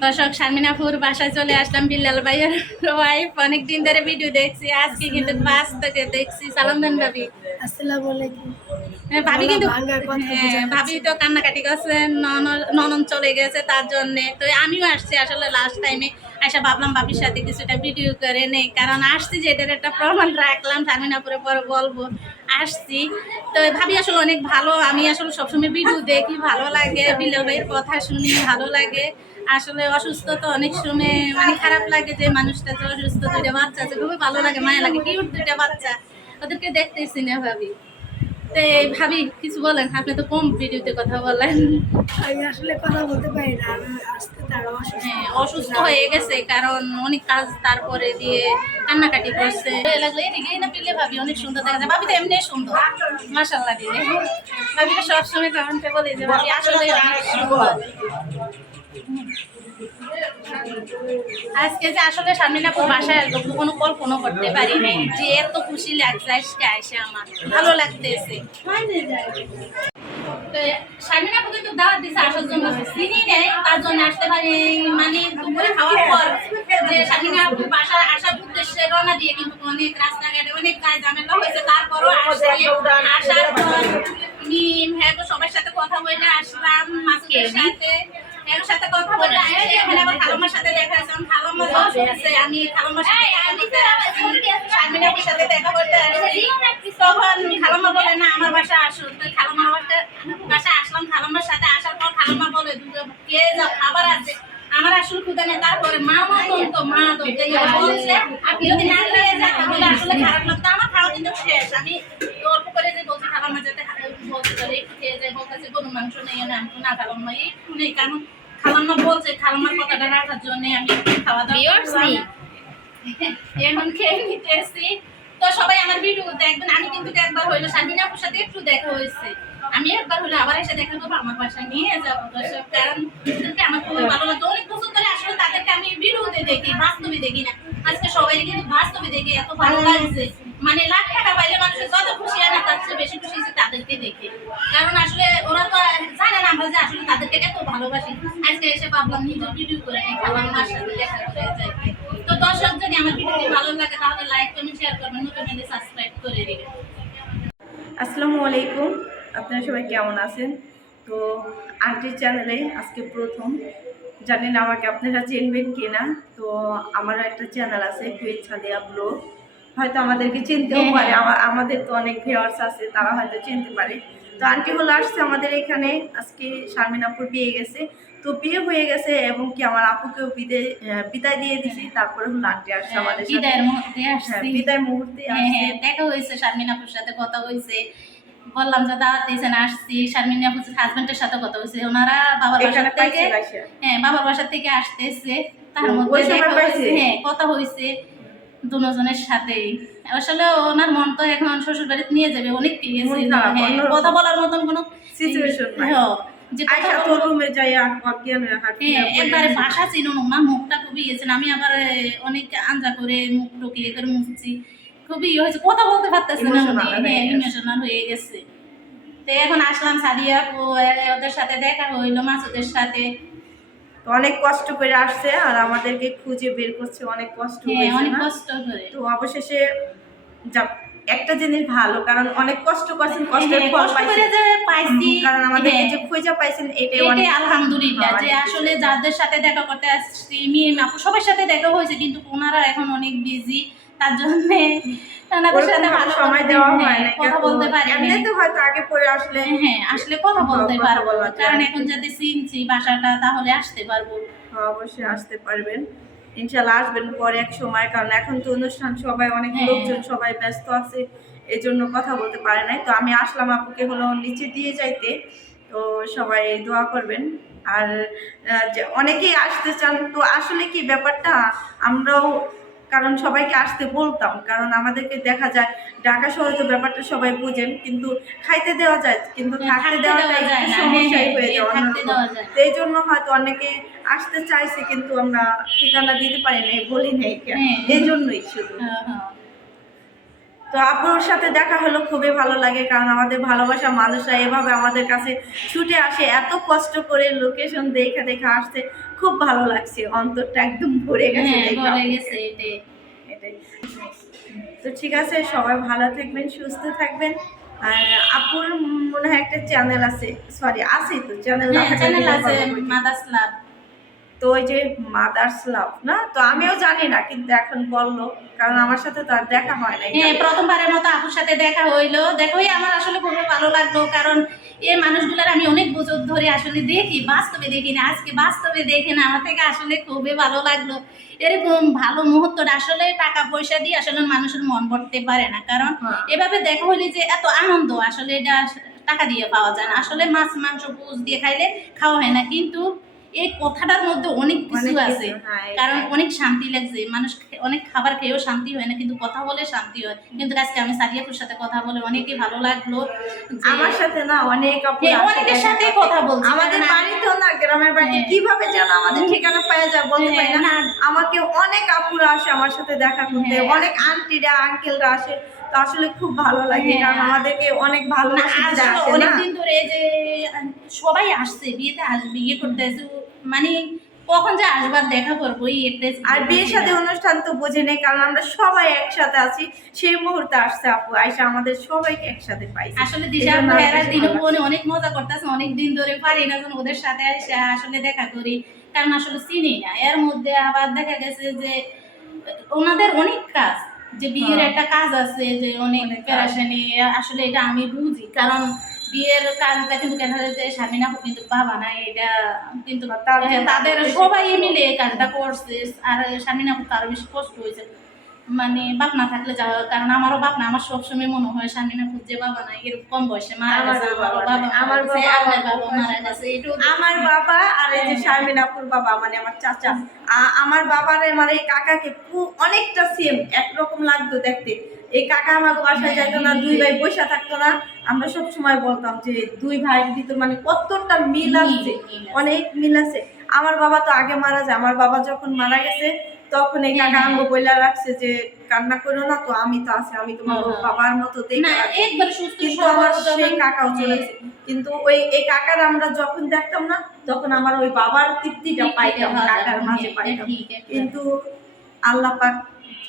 দর্শক শারমিনাপুর বাসায় চলে আসলাম বিল্লাল ভাইয়ের ওয়াইফ অনেক দিন ধরে ভিডিও দেখছি আজকে কিন্তু বাস থেকে দেখছি। সালাম দেন ভাবি। আসসালামু আলাইকুম। হ্যাঁ, ভাবি কিন্তু হ্যাঁ, ভাবি তো কান্নাকাটি করছে নন- ননদ চলে গেছে তার জন্য। তো আমিও আসছি আসলে লাস্ট টাইমে আসা ভাবলাম ভাবির সাথে কিছুটা ভিডিও করে নেই। কারণ আসছি যে এটার একটা প্রমাণ রাখলাম শারমিনাপুরে পরে বলব। আসছি। তো ভাবি আসলে অনেক ভালো। আমি আসলে সবসময় ভিডিও দেখি ভালো লাগে। বিল্লাল ভাইয়ের কথা শুনি ভালো লাগে। আসলে অসুস্থ তো অনেক সময় মানে খারাপ লাগে যে মানুষটা যে অসুস্থ দুইটা বাচ্চা আছে খুবই ভালো লাগে মায়া লাগে কিউট দুইটা বাচ্চা ওদেরকে দেখতেছি না ভাবি। তো ভাবি কিছু বলেন আপনি তো কম ভিডিওতে কথা বলেন। আমি আসলে কথা বলতে পারি না হ্যাঁ, অসুস্থ হয়ে গেছে কারণ অনেক কাজ তারপরে দিয়ে কান্নাকাটি করছে। ভালো লাগল এদিকে না পিলে ভাবি অনেক সুন্দর দেখা যায়। ভাবি তো এমনি সুন্দর মাসাল্লাহ দিদি। ভাবি তো সবসময় কমেন্টে বলে যে ভাবি আসলে অনেক সুন্দর। আজকে যে আসলে শারমিনাপুর বাসায় আসব কোনো কল্পনা করতে পারি নাই যে এত খুশি লাগছে আজকে আসে আমার। ভালো লাগতেছে। তো শারমিনাপুকে তো দাওয়াত দিছে আসার জন্য। চিনি নেই তার জন্য আসতে পারি। মানে দুপুরে খাওয়ার পর যে শারমিনাপুর বাসায় আসার উদ্দেশ্যে রওনা দিয়ে কিন্তু অনেক রাস্তাঘাটে অনেক কাজ ঝামেলা হয়েছে। তারপরও আসছি আসার পর মিম হ্যাঁ তো সবার সাথে কথা বলে আসলাম। মাসুদের সাথে। এর সাথে কথা বলে এখানে আবার খালাম্মার সাথে দেখা হয়েছে আমি খালাম্মা বলছে আমি খালাম্মার সাথে। শারমিনাপুর সাথে দেখা করতে আসছি। তখন খালাম্মা বলে না আমার বাসা আসুন তো খালাম্মার বাসা আসলাম খালাম্মার সাথে আসার পর খালাম্মা বলে কে যাও খাবার আছে। আমার আসলে খুদা নেই। তারপরে মা মতন তো মা তো বলছে আপনি যদি না খেয়ে যান তাহলে আসলে খারাপ লাগতো আমার খাওয়া কিন্তু শেষ। আমি অল্প করে যে বলছি খালাম্মা যাতে বলতে পারে খেয়ে যায় বলতেছে গরুর মাংস নেই না আমি না একটু নেই। কারণ খালাম্মা বলছে খালাম্মার কথাটা রাখার জন্য আমি খাওয়া দাওয়া এখন খেয়ে নিতেছি। তো সবাই আমার ভিডিও দেখবেন আমি কিন্তু একবার হইল শারমিনা আপুর সাথে একটু দেখা হয়েছে। আমি একবার হলে আবার এসে দেখা করব আমার বাসায় নিয়ে যাব। দর্শক কারণ আমার খুবই ভালো অনেক বছর ধরে আসলে তাদেরকে আমি ভিডিওতে দেখি বাস্তবে দেখি না। আজকে সবাই কিন্তু বাস্তবে দেখি এত ভালো লাগছে। মানে লাখ টাকা পাইলে মানুষের যত খুশি হয় না তার চেয়ে বেশি খুশি হচ্ছে তাদেরকে দেখে কারণ আসলে ওরা তো আর জানে না আমরা যে আসলে তাদেরকে এত ভালোবাসি ভিডিও করে খাবার মার সাথে দেখা করে তো দর্শক যদি আমার ভিডিওটি ভালো লাগে তাহলে লাইক কমেন্ট শেয়ার করবেন নতুন হলে সাবস্ক্রাইব করে দিবেন। আসসালামু আলাইকুম আপনারা সবাই কেমন আছেন? তো আন্টির চ্যানেলে আজকে প্রথম। জানেন আমাকে আপনারা চিনবেন কি না তো আমারও একটা চ্যানেল আছে কুয়েত ছাদিয়া ব্লগ। হয়তো আমাদেরকে চিনতেও হ্যাঁ, পারে হ্যাঁ। আমাদের তো অনেক ভিউয়ার্স আছে তারা হয়তো চিনতে পারে। তো আন্টি হলো আসছে আমাদের এখানে। আজকে শারমিনাপুর বিয়ে গেছে। তো বিয়ে হয়ে গেছে এবং কি আমার আপুকেও বিদায় বিদায় দিয়ে দিছি। তারপরে হলো আন্টি আসছে আমাদের বিদায়ের মুহূর্তে হ্যাঁ আসছি। বিদায় মুহূর্তে হ্যাঁ হ্যাঁ দেখা হয়েছে শারমিন আপুর সাথে কথা হয়েছে। বললাম যে দাওয়াত দিয়েছেন আসছি। শারমিন আপুর হাজবেন্ডের সাথে কথা হয়েছে। ওনারা বাবার বাসা থেকে হ্যাঁ বাবার বাসা থেকে আসতেছে। তার মধ্যে দেখা হয়েছে। হ্যাঁ কথা হয়েছে। দুজনের সাথেই। আসলে ওনার মন তো এখন শ্বশুর বাড়িতে নিয়ে যাবে অনেক হ্যাঁ, অন্যরকম। কথা বলার মতন কোনো নাই। হ্যাঁ, হ্যাঁ, একবারে না মুখটা খুবই ইয়েছেন আমি আবার অনেক আঞ্জা করে মুখ টুকিয়ে করে মুছছি। খুবই ইয়ে হয়েছে কথা বলতে পারতেছে না হয়ে গেছে। ইমোশনাল হয়ে গেছে। তো এখন আসলাম সাদিয়া ওদের সাথে দেখা হইল মাসুদের সাথে। তো অনেক কষ্ট করে আসছে আর আমাদেরকে খুঁজে বের করছে অনেক কষ্ট হ্যাঁ তো অবশেষে যা একটা জিনিস ভালো কারণ অনেক কষ্ট করছেন কষ্টের হ্যাঁ, ফল কষ্ট করে পাইছেন। যে পাইছি কারণ আমাদেরকে হ্যাঁ, যে খোঁজা পাইছেন এটাই অনেক আলহামদুলিল্লাহ যে আসলে যাদের সাথে দেখা করতে আসছি মাপু সবার সাথে দেখা হয়েছে কিন্তু ওনারা এখন অনেক বিজি তার জন্য ওনাদের সাথে ভালো সময় দেওয়া হ্যাঁ, হয় না কথা বলতে পারি এমনিতে হয়তো আগে পরে আসলে হ্যাঁ আসলে কথা বলতে পারব কারণ এখন যদি চিনছি বাসাটা তাহলে আসতে পারব। হ্যাঁ, অবশ্যই আসতে পারবেন। ইনশাল্লাহ আসবেন পরে এক সময় কারণ এখন তো অনুষ্ঠান সবাই অনেক হ্যাঁ। লোকজন সবাই ব্যস্ত আছে এই জন্য কথা বলতে পারে নাই। তো আমি আসলাম আপুকে হলো নিচে দিয়ে যাইতে। তো সবাই দোয়া করবেন। আর অনেকেই আসতে চান তো আসলে কি ব্যাপারটা? আমরাও কারণ সবাইকে আসতে বলতাম কারণ আমাদেরকে দেখা যায় ঢাকা শহরে তো ব্যাপারটা সবাই বুঝেন কিন্তু খাইতে দেওয়া যায় কিন্তু হ্যাঁ, থাকতে দেওয়াটা দেওয়া যায় সমস্যাই হ্যাঁ, যায় এই জন্য হয়তো অনেকে আসতে চাইছে কিন্তু আমরা ঠিকানা দিতে পারি নাই বলি নাই হ্যাঁ। এই জন্যই শুধু হ্যাঁ। তো আপুর সাথে দেখা হলো খুবই ভালো লাগে কারণ আমাদের ভালোবাসা মানুষরা এভাবে আমাদের কাছে ছুটে আসে এত কষ্ট করে লোকেশন দেখে দেখে আসতে খুব ভালো লাগছে অন্তরটা একদম ভরে গেছে হ্যাঁ। তো ঠিক আছে সবাই ভালো থাকবেন সুস্থ থাকবেন আর আপুর মনে হয় একটা চ্যানেল আছে সরি আছে তো চ্যানেল হ্যাঁ আছে মাদার্স লাভ তো ওই যে মাদার্স লাভ না? তো আমিও জানি না কিন্তু এখন বলল কারণ আমার সাথে তো আর দেখা হয় না হ্যাঁ প্রথমবারের মতো আপুর সাথে দেখা হইল। দেখোই আমার আসলে খুবই ভালো লাগল কারণ এই মানুষগুলোর আমি অনেক বছর ধরে আসলে দেখি বাস্তবে দেখি না আজকে বাস্তবে দেখে না আমার থেকে আসলে খুবই ভালো লাগল। এরকম ভালো মুহূর্তটা আসলে টাকা পয়সা দিয়ে আসলে মানুষের মন ভরতে পারে না কারণ হ্যাঁ। এভাবে দেখা হইলে যে এত আনন্দ আসলে এটা টাকা দিয়ে পাওয়া যায় না। আসলে মাছ মাংস পুষ দিয়ে খাইলে খাওয়া হয় না কিন্তু এই কথাটার মধ্যে অনেক কিছু আছে হ্যাঁ, কারণ অনেক শান্তি লাগছে মানুষ অনেক খাবার খেয়েও শান্তি হয় না কিন্তু কথা বলে শান্তি হয় কিন্তু আজকে আমি সাদিয়াপুর সাথে কথা বলে অনেকই ভালো লাগল আমার সাথে না অনেক হ্যাঁ, অনেকের করতে। কথা বলছি, আমাদের বাড়িতেও না গ্রামের বাড়িতে হ্যাঁ। কীভাবে যেন আমাদের ঠিকানা পাওয়া যায় বলতে পারি না। আমাকে অনেক আপুরা আসে আমার সাথে দেখা করতে। অনেক আন্টিরা আঙ্কেলরা আসে তো আসলে খুব ভালো লাগে। কারণ আমাদেরকে অনেক ভালো অনেকদিন ধরে যে সবাই আসছে বিয়েতে আসবে ইয়ে করতে আসছে মানে কখন যে আসবার দেখা করব এই আর বিয়ের সাথে অনুষ্ঠান তো বোঝে নেই কারণ আমরা সবাই একসাথে আছি সেই মুহূর্তে আসছে আপু আইসা আমাদের সবাইকে একসাথে পাইছে। আসলে দিশা ভাইয়ারা বোনে অনেক মজা করতেছে অনেক দিন ধরে পারি না যেন ওদের সাথে আসলে দেখা করি কারণ আসলে চিনি না। এর মধ্যে আবার দেখা গেছে যে ওনাদের অনেক কাজ যে বিয়ের হ্যাঁ। একটা কাজ আছে যে অনেক অনেক প্যারাসানি আসলে এটা আমি বুঝি কারণ বিয়ের কাজটা কিন্তু কেন যে স্বামীনা কিন্তু বাবা না এটা কিন্তু তাদের সবাই মিলে এই কাজটা করছে আর স্বামীনা তো আরও বেশি কষ্ট হয়েছে। মানে বাপ না থাকলে যাওয়া কারণ আমারও বাপ না আমার সবসময় মনে হয় স্বামীনা খুঁজে বাবা না এরকম কম বয়সে মারা আমার গেছে বাবা আমারও বাবা আমার বাবা মারা গেছে। আমার বাবা আর এই যে হ্যাঁ। শারমিনাপুর বাবা মানে আমার চাচা আমার বাবার মানে এই কাকাকে অনেকটা সেম একরকম লাগতো দেখতে। এই কাকা আমাকে বাসায় যাইতো না দুই ভাই বসে থাকতো না। আমরা সব সময় বলতাম যে দুই ভাইয়ের ভিতর মানে কতটা মিল আছে। অনেক মিল আছে। আমার বাবা তো আগে মারা যায় আমার বাবা যখন মারা গেছে তখন এই কাকা হ্যাঁ। আঙ্গ বইলা রাখছে যে কান্না করো না তো আমি তো আছি আমি তোমার হ্যাঁ, হ্যাঁ। বাবার মতো কিন্তু আমার সেই কাকাও চলে গেছে। কিন্তু ওই এই কাকার আমরা যখন দেখতাম না তখন আমার ওই বাবার তৃপ্তিটা পাইতাম কাকার মাঝে পাইতাম। কিন্তু আল্লাহ পাক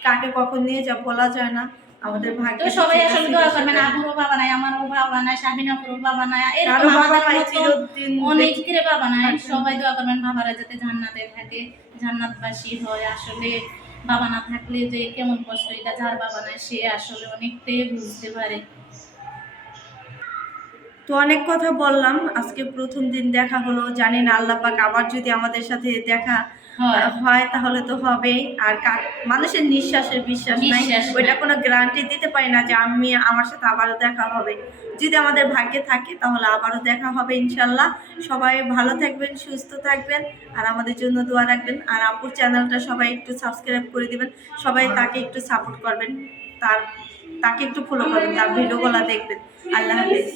কাকে কখন নিয়ে যা বলা যায় না। আমাদের ভাগ্য তো সবাই আসলে দোয়া করবেন আবুরও বাবা নাই আমারও বাবা নাই স্বামীনাপুরও বাবা নাই এরকম আমাদের নাই মতো চিরদিন অনেকের বাবা নাই। সবাই দোয়া করবেন বাবারা যাতে জান্নাতে থাকে জান্নাতবাসী হয়। আসলে বাবা না থাকলে যে কেমন কষ্ট এটা যার বাবা নাই সে আসলে অনেকটাই বুঝতে পারে। তো অনেক কথা বললাম আজকে প্রথম দিন দেখা হলো জানি না আল্লাহ পাক আবার যদি আমাদের সাথে দেখা হয়। হয় তাহলে তো হবেই। আর মানুষের নিঃশ্বাসের বিশ্বাস নাই? ওইটা কোনো গ্যারান্টি দিতে পারি না যে আমি আমার সাথে আবারও দেখা হবে। যদি আমাদের ভাগ্যে থাকে তাহলে আবারও দেখা হবে ইনশাল্লাহ। সবাই ভালো থাকবেন সুস্থ থাকবেন আর আমাদের জন্য দোয়া রাখবেন। আর আপুর চ্যানেলটা সবাই একটু সাবস্ক্রাইব করে দিবেন। সবাই তাকে একটু সাপোর্ট করবেন। তার তাকে একটু ফলো করবেন তার ভিডিওগুলো দেখবেন। আল্লাহ হাফেজ।